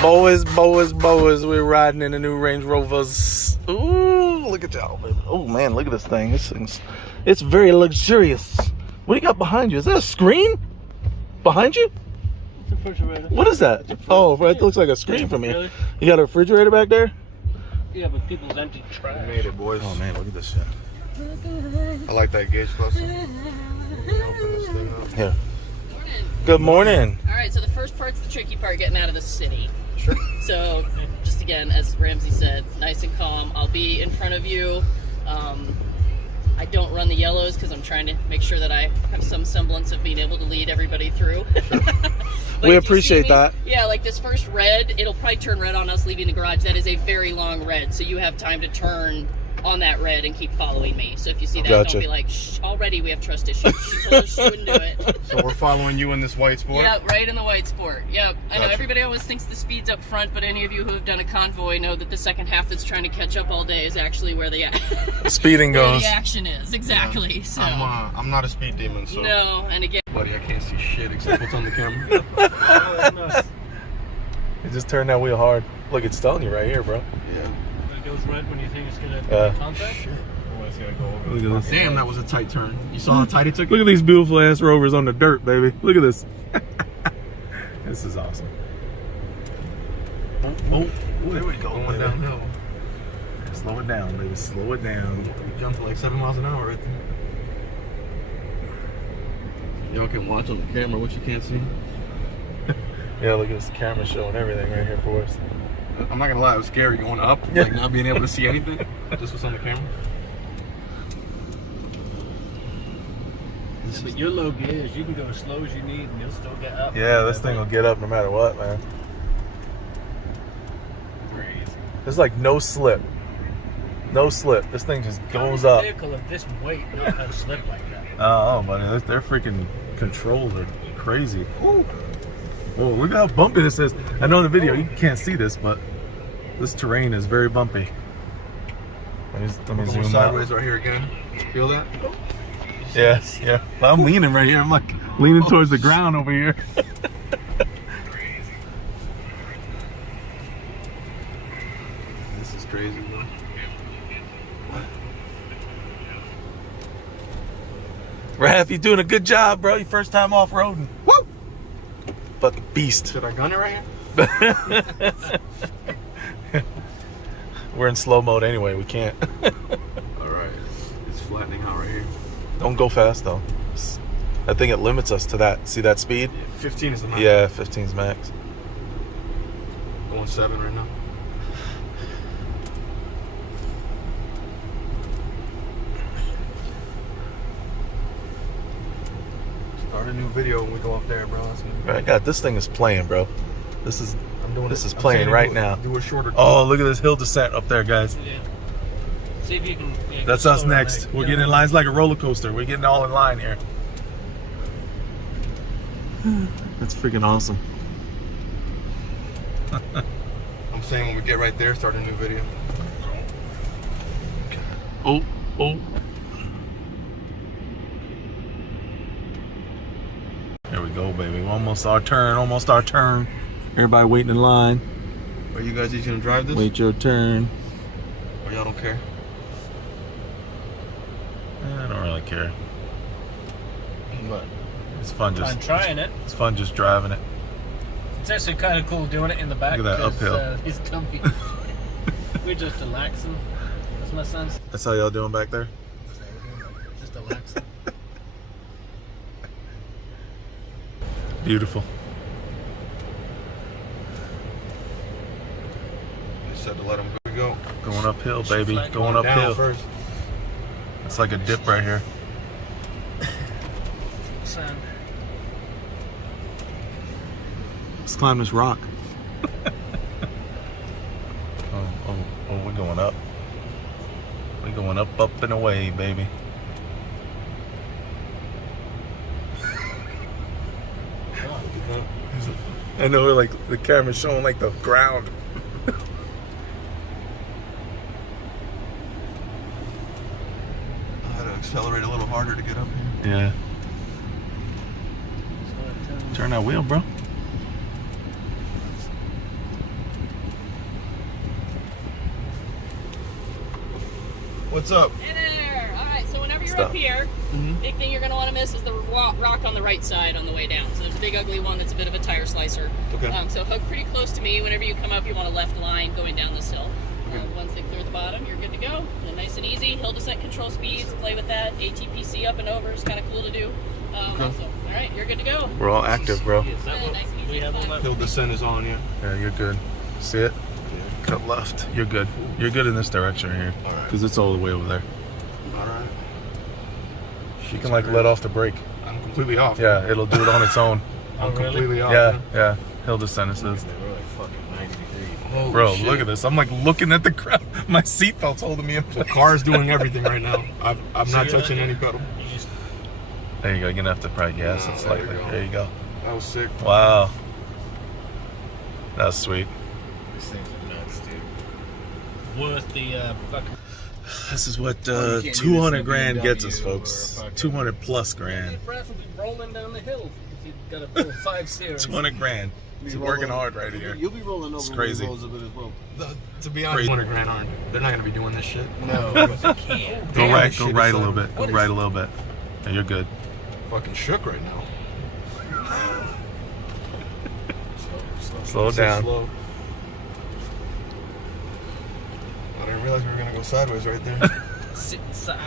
Boys, we're riding in the new Range Rovers. Ooh, look at y'all, baby. Oh man, look at this thing. It's very luxurious. What do you got behind you? Is that a screen? Behind you? It's a refrigerator. What is that? Oh, it looks like a screen from here. Really? You got a refrigerator back there? Yeah, but people's empty trash. We made it, boys. Oh man, look at this shit. I like that gauge cluster. Here. Good morning. All right, so the first part's the tricky part, getting out of the city. Sure. So, just again, as Ramsey said, nice and calm. I'll be in front of you. I don't run the yellows because I'm trying to make sure that I have some semblance of being able to lead everybody through. Sure. We appreciate that. Yeah, like this first red, it'll probably turn red on us leaving the garage. That is a very long red, so you have time to turn on that red and keep following me. So if you see that, Gotcha. Don't be like, shh, already we have trust issues. She told us she wouldn't do it. So we're following you in this white sport? Yeah, right in the white sport. Yep. I know Gotcha. everybody always thinks the speed's up front, but any of you who have done a convoy know that the second half that's trying to catch up all day is actually where the Speeding where goes. the action is. Exactly. Yeah. So I'm not a speed demon, so. no, and again, Buddy, I can't see shit except what's on the camera. You just turn that wheel hard. Look, it's telling you right here, bro. Yeah. It goes red when you think it's gonna contact. Shit. Oh, it's gonna go over. Look at this. Damn, that was a tight turn. You saw how tight it took? Look at these beautiful ass Rovers on the dirt, baby. Look at this. This is awesome. Oh, there we go. Going downhill. Slow it down, baby. Slow it down. We jumped to like 7 miles an hour right there. Y'all can watch on the camera what you can't see. Yeah, look at this camera showing everything right here for us. I'm not gonna lie, it was scary going up, like not being able to see anything. Just what's on the camera. But your low gears, you can go as slow as you need and you'll still get up. Yeah, this thing will get up no matter what, man. Crazy. There's like no slip. No slip. This thing just goes up. A vehicle of this weight don't have slip like that. Oh, buddy, their freaking controls are crazy. Woo. Whoa, look how bumpy this is. I know in the video you can't see this, but this terrain is very bumpy. Let me Going zoom sideways out. right here again. Feel that? Yeah, yeah. Well, I'm leaning right here. I'm like leaning towards the ground over here. This is crazy, bro. Raph, you're doing a good job, bro. Your first time off-roading. Woo! Fucking beast. Should I gun it right here? We're in slow mode anyway. We can't. Alright. It's flattening out right here. Don't go fast, though. I think it limits us to that. See that speed? 15 is the max. Yeah, 15's max. Going 7 right now. Start a new video when we go up there, bro. That's gonna be God, this thing is playing, bro. This is playing right now. Do a shorter. Oh, look at this hill descent up there, guys. Yeah. See if you can. Yeah, That's get us slower, next. mate. We're Yeah. getting in lines like a roller coaster. We're getting all in line here. That's freaking awesome. I'm saying when we get right there, start a new video. Oh, oh. There we go, baby. Almost our turn. Almost our turn. Everybody waiting in line. Are you guys each gonna drive this? Wait your turn. Or y'all don't care? I don't really care. What? It's fun just. I'm trying it. It's fun just driving it. It's actually kind of cool doing it in the back. Look at that 'cause, uphill. It's comfy. We're just relaxing. That's my son's. That's how y'all doing back there? Just relaxing. Beautiful. They said to let them go. Going uphill, baby. Flat Going Down uphill. first. It's like a dip right here. Sand. Let's climb this rock. Oh, we're going up. We're going up, up and away, baby. I know, like the camera's showing like the ground. I had to accelerate a little harder to get up here. Yeah. Turn that wheel, bro. What's up? Hey there. All right, so whenever you're Stop. up here, big thing you're going to want to miss is the rock on the right side on the way down. So there's a big ugly one that's a bit of a tire slicer. Okay. So hook pretty close to me. Whenever you come up, you want a left line going down this hill. Once they clear the bottom, you're good to go. And then nice and easy. Hill descent control speeds. Play with that. ATPC up and over is kind of cool to do. Also, all right, you're good to go. We're all active, bro. Is that what Nice and easy we have to on find. that? Hill descent is on, yeah. Yeah, you're good. See it? Cut left. You're good. You're good in this direction here. All right. Because it's all the way over there. All right. You can like let off the brake. I'm completely off. Yeah, it'll do it on its own. I'm really? completely off. Yeah, yeah. Hill descent, it says. We're like fucking 90 degrees. Holy Bro, shit. look at this. I'm like looking at the ground. My seatbelt's holding me in The place. car's doing everything right now. I'm not you're touching not- any pedal. You just There you go. You're going to have to probably gas No, it there you slightly. go. There you go. That was sick. Wow. That's sweet. these things are nuts, dude. Worth the fucking. This is what Oh, you can't do 200 this in a grand gets us, BMW or folks. a fucking- 200 plus grand. Your breath will be rolling down the hill if you've got a full 5 series. 200 grand. He's working hard right here. You'll be rolling over It's crazy. when he rolls a bit as well. To be honest, 200 grand aren't. They're not gonna be doing this shit. No. Go Damn, right, this go shit right is a little so- bit. Go what is- right a little bit. Yeah, you're good. Fucking shook right now. Slow I said down. Slow. I didn't realize we were gonna go sideways right there. Sit sideways.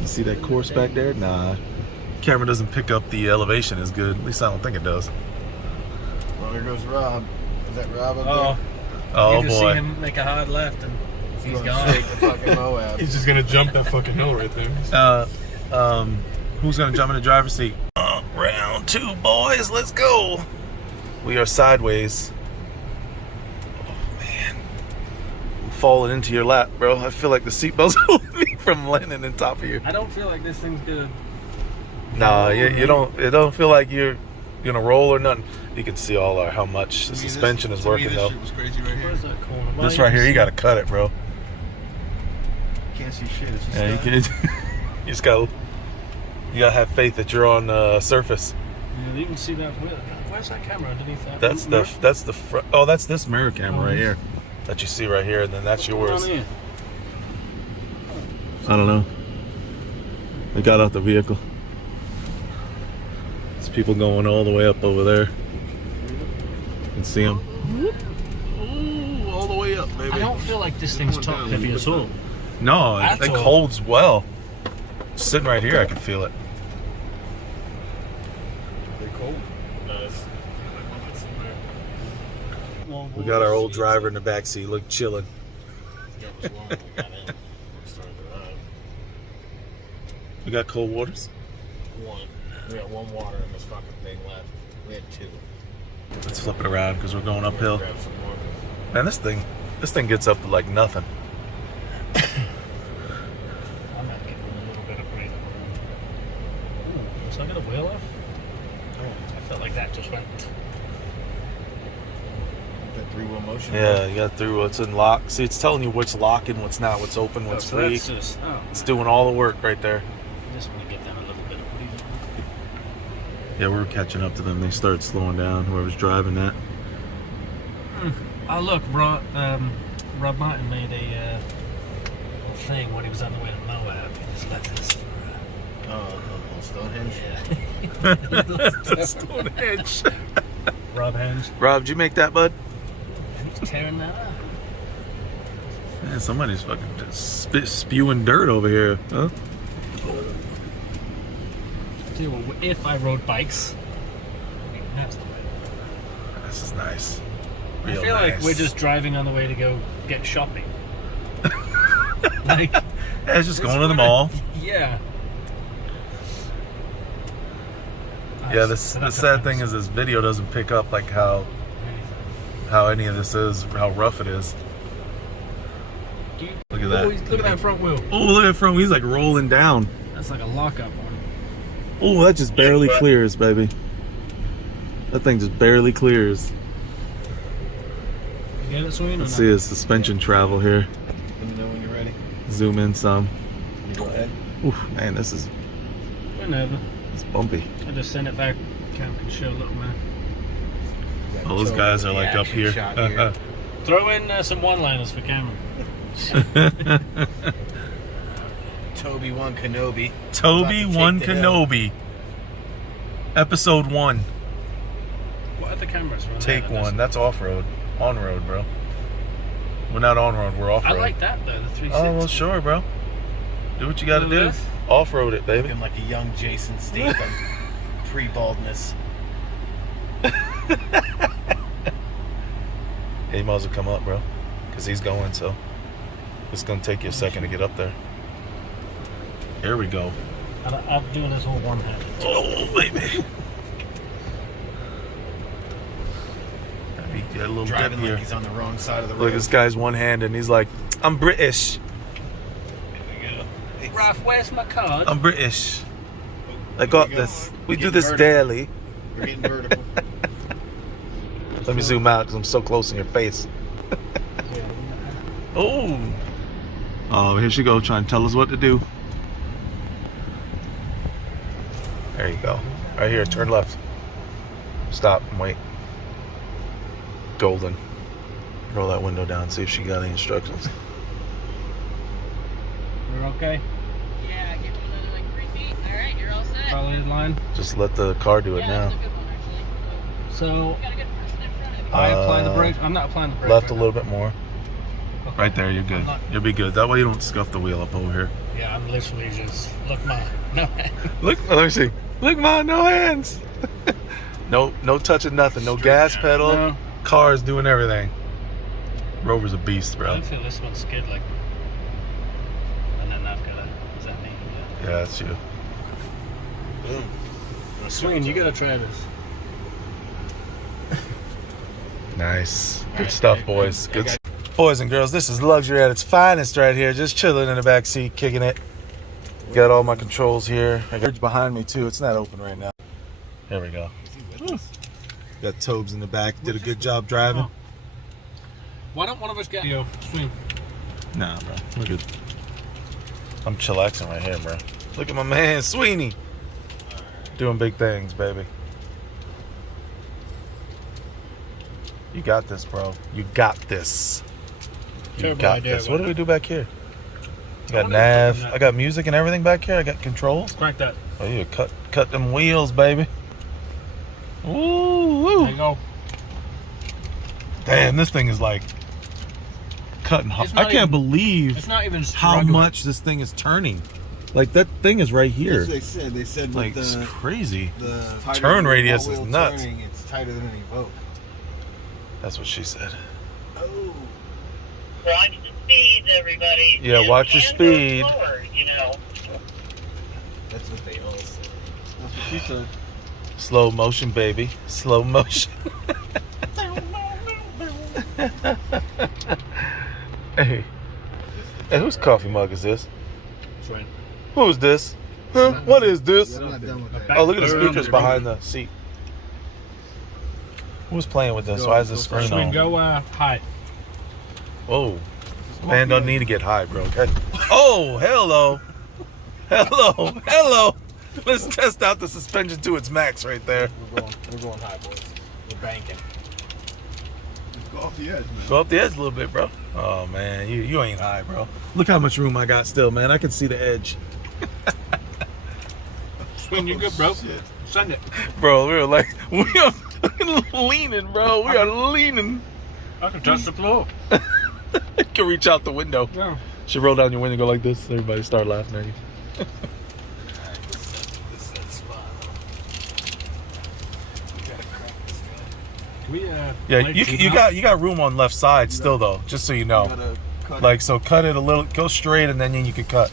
You see that course back there? Nah. Camera doesn't pick up the elevation as good. At least I don't think it does. Well, here goes Rob. Is that Rob up Oh, Oh you just see boy. him make a hard left and there? he's Going gone. straight to fucking Moab. He's just gonna jump that fucking hill right there. Who's gonna jump in the driver's seat? Round 2, boys. Let's go. We are sideways. Oh man, I'm falling into your lap, bro. I feel like the seatbelt's holding me from landing on top of you. I don't feel like this thing's good. Nah, you don't. It don't feel like you're gonna roll or nothing. You can see all how much the suspension is working though. Shit was crazy right here. Where's that corner? This right here, you gotta cut it, bro. Can't see shit. It's just Yeah, you can. You just gotta. You gotta have faith that you're on surface. Yeah, you can see that. Where's that camera underneath that? That's the front. Oh, that's this mirror camera right here that you see right here, and then that's yours. On here. I don't know. They got out the vehicle. There's people going all the way up over there. You can see them. Ooh, all the way up, baby. I don't feel like this thing's top heavy at all. No, it At all. holds well. Sitting right here, I can feel it. Pretty cold. We got our old driver in the back seat, look chilling. We got cold waters. One. We got one water in this fucking thing left. We had 2. Let's flip it around because we're going uphill. Grab some more. Man, this thing gets up to like nothing. I'm not getting a little bit of break. Ooh, so I got a wheel off? Oh, I felt like that just went. that 3-wheel motion. Yeah, you got through what's in lock. See, it's telling you what's locking, what's not, what's open, what's so free. that's just, It's doing all the work right there. I just want to get down a little bit. Yeah, we're catching up to them. They start slowing down. Whoever's driving that. Oh, look, Rob Martin made a little thing when he was on the way to Moab. He just left this for. Oh, Stonehenge. Yeah. Stonehenge. Rob Henge. Rob, did you make that, bud? And he's tearing that up. Man, somebody's fucking just spewing dirt over here, huh? Tell you what, if I rode bikes, I mean, that's the way. This is nice. I Real feel like nice. we're just driving on the way to go get shopping. Like, Yeah, it's just going to the mall. yeah. Yeah, the sad thing is this video doesn't pick up like how any of this is, how rough it is. Look at that. Look at that front wheel. Oh, look at that front. He's like rolling down. That's like a lockup one. Oh, that just barely clears, baby. That thing just barely clears. You get it, Sween? Let's see his suspension travel here. Let me know when you're ready. Zoom in some. You go ahead. Oof, man, this is Whenever. it's bumpy. I just send it back. Cam can show a little man. All those guys are like up here. Throw in some one-liners for Cameron. Toby won Kenobi. Toby About to won take the hill. Kenobi. Episode 1. What are the cameras for? Take 1. That's off-road. On-road, bro. We're not on-road, we're I off-road. like that though, the 360. Oh, well, sure, bro. Do what you gotta Little do. lift. Off-road it, baby. Looking like a young Jason Statham. Pre-baldness. He might as well come up, bro. Because he's going, so. It's gonna take you a second to get up there. Here we go. I'm doing this whole one-handed. Oh, baby. He got a little dip Driving here. like he's on the wrong side of the road. Look, this guy's one-handed, and he's like, I'm British. Here we go. It's- Ralph, where's my card? I'm British. I Here got we go. this. We We're do getting this vertical. daily. We're getting vertical. Let me zoom out because I'm so close in your face. Oh. Oh, here she go, trying to tell us what to do. There you go. Right here, turn left. Stop and wait. Golden. Roll that window down, see if she got any instructions. We're okay? Yeah, give it another like 3 feet. All right, you're all set. Follow his line. Just let the car do it Yeah, now. that's a good one actually. So, You got a good person in front of you. I apply the brake. I'm not applying the brake. Left a right little bit more. now. Okay. Right there, you're good. I'm not- You'll be good. That way you don't scuff the wheel up over here. Yeah, I'm literally just, look, my, no. Look, let me see. Look, Ma, no hands. No touching nothing. No gas pedal. No. Car's doing everything. Rover's a beast, I bro. don't feel this one's skid like, and then I've got a, is that me? Yeah, that's you. Boom. Swing, you gotta try this. Nice. Good Alright, stuff, I- boys. I Good. got- Boys and girls, this is luxury at its finest right here. Just chilling in the back seat, kicking it. Got all my controls here. I got behind me too. It's not open right now. There we go. Is he with us? Got Tobes in the back. Did a good job driving. Why don't one of us get you? Swing. Nah, bro. Look at. I'm chillaxing right here, bro. Look at my man, Sweeney. Doing big things, baby. You got this, bro. You got this. You Terrible got idea, this. What do we do back here? I got wonder if nav. it's on that. I got music and everything back here. I got controls. Crank that. Oh, you cut them wheels, baby. Ooh, woo. There you go. Damn, this thing is like cutting hard. It's I not can't even- believe It's not even how struggling. much this thing is turning. Like that thing is right here. That's what they said. They said Like with it's the crazy. tighter turn the radius is all-wheel nuts. Turning, it's tighter than an Evoque. That's what she said. Oh. Watch the speeds, everybody. Yeah, And watch your go speed. slower, you know. That's what they all said. That's what she said. Slow motion, baby. Slow motion. Hey. Hey, whose coffee mug is this? Swing. Who's this? Huh? What is this? I'm not done with that. Oh, look at the Back- speakers behind the seat. Who's playing with this? Go- Why is the go screen first. Swing, on? go high. Whoa. Man doesn't need to get high, bro, okay? Oh, hello. Hello. Hello. Let's test out the suspension to its max right there. We're going high, boys. We're banking. Go off the edge, man. Go up the edge a little bit, bro. Oh, man, you ain't high, bro. Look how much room I got still, man. I can see the edge. Swing, you're good, bro. Shit. Send it. Bro, we are leaning, bro. We are leaning. I can touch the floor. You can reach out the window. Yeah. Should roll down your window and go like this. Everybody start laughing at you. This is that spot. We gotta crack this guy. Can we, Yeah, blade you keep out? got room on left side still though, just so you We know. gotta cut Like so, cut it a little, go straight, and then you can cut.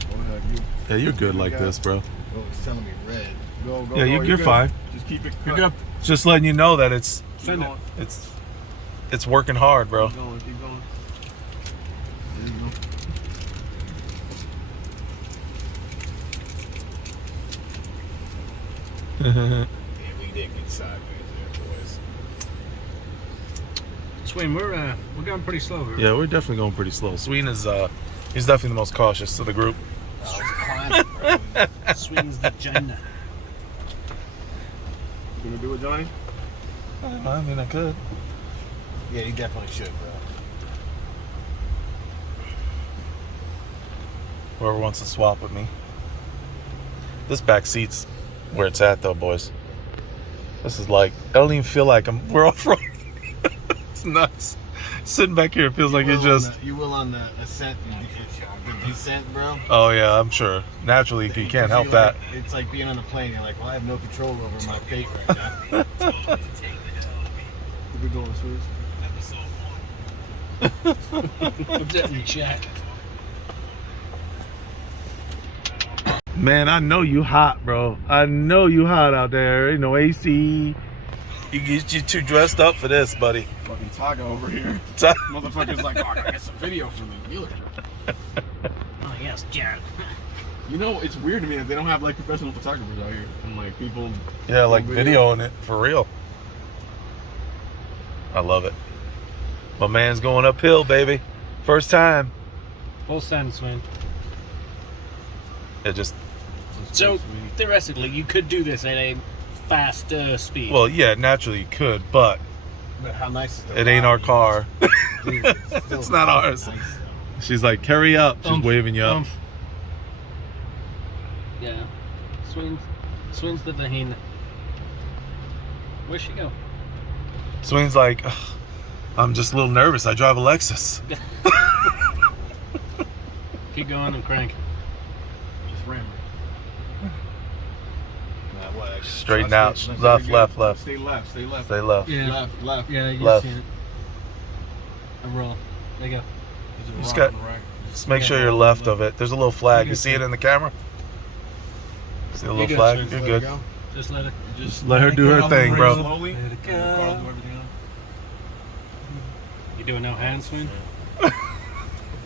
it. Go ahead, you. Yeah, you're good like got- this, bro. Oh, it's telling me red. Go, go, Yeah, go. you're good. fine. Just keep it cut. You're good. Just letting you know that it's Send it. it's working hard, bro. Keep going, keep going. There you go. Yeah, we did get sideways there, boys. Swing, we're going pretty slow here. Yeah, we're definitely going pretty slow. Sween is he's definitely the most cautious of the group. Oh, it's climbing, bro. Swing's the agenda. You gonna do it, Johnny? I mean, I could. Yeah, you definitely should, bro. Whoever wants to swap with me. This back seat's where it's at though, boys. This is like, I don't even feel like we're off-road. It's nuts. Sitting back here, it feels like you're just... You will on the ascent, the descent, bro. Oh yeah, I'm sure. Naturally, you can't help that. It's like being on a plane. You're like, well, I have no control over my fate right now. We're going Put that in the chat. Man, I know you hot, bro. I know you hot out there. You know, AC. You get you too dressed up for this, buddy. Fucking Taga over here. Motherfucker's like, oh, I gotta get some video from the dealer. Oh, yes, Jared. You know, it's weird to me that they don't have like professional photographers out here. And like people. Yeah, like video. videoing it for real. I love it. My man's going uphill, baby. First time. Full send, Swin. It just... So, theoretically, you could do this at a faster speed. Well, yeah, naturally you could, but But how nice is the it ain't our car. Dude, It's not ours. Nice, She's like, carry up. She's waving you up. Yeah. Swin's the Vahina. Where'd she go? Swing's like, "Ugh, I'm just a little nervous. I drive a Lexus. Keep going and crank. Just ram her. Nah, what, actually? Straighten Let's out. stay- let's Left, stay left, good. left. Stay left, stay left. Stay left. Yeah. Left. Yeah, you Left. see it. A roll. There you go. There's a Just rock got- on the right. Just make Yeah. sure you're left of it. There's a little flag. You're You good, see it Swin. in the camera? See the little good, flag? Swin. You're Let her good. go. Just let it. Just Let her do her Car thing, will bro. brake Slowly. Let it Car will go. do everything else. You doing no hand swing?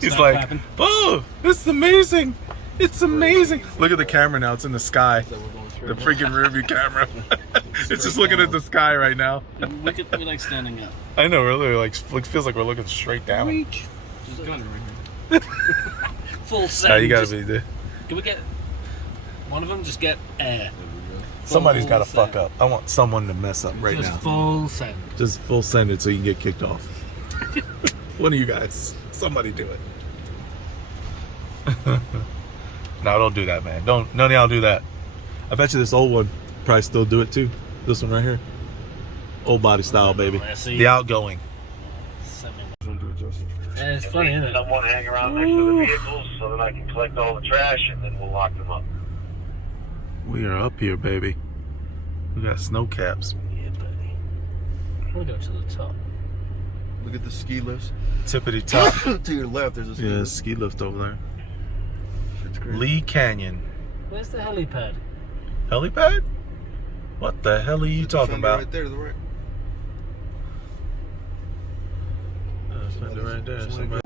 He's Stop like, clapping. oh, this is amazing. It's amazing. Look at the camera now. It's in the sky. So we're going The straight freaking rear view camera. It's just looking at the sky right now. We like standing up. I know, really. Like, feels like we're looking straight down. Reach. Just gunning right here. Full send. Now you gotta Just- be there. Can we get one of them? Just get air. Somebody's Full gotta fuck send. up. I want someone to mess up right Just now. full send. Just full send it so you can get kicked off. One of you guys. Somebody do it. No, don't do that, man. None of y'all do that. I bet you this old one probably still do it too. This one right here. Old body style, baby. I see. The outgoing. Yeah, it's funny, isn't it? Someone hang around next to the vehicles so that I can collect all the trash and then we'll lock them up. We are up here, baby. We got snow caps. Yeah, buddy. We'll go to the top. Look at the ski lifts. Tippity top. To your left, there's a ski Yeah, lift. ski lift over there. It's crazy. Lee Canyon. Where's the helipad? Helipad? What the hell are you There's a talking fender about? Right there to the right. Fender right there. Somebody-